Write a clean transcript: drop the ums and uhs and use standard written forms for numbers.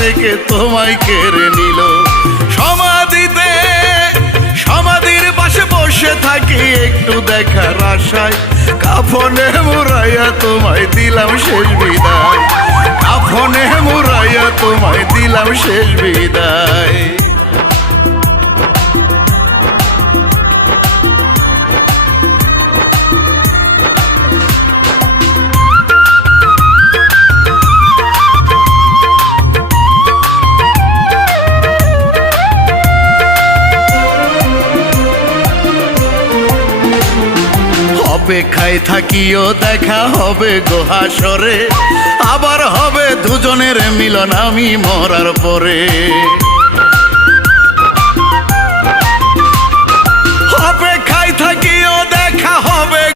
থেকে তোমায় কেড়ে নিল। সমাধির পাশে বসে থাকি একটু দেখার আশায়, কাফনে মুড়াইয়া তোমায় দিলাম শেষ বিদায়, কাফনে মুড়াইয়া তোমায় দিলাম শেষ বিদায়। অপেক্ষায় থাকিও দেখা হবে গো হাসরে, আবার হবে দুজনের মিলন আমি মরার পরে।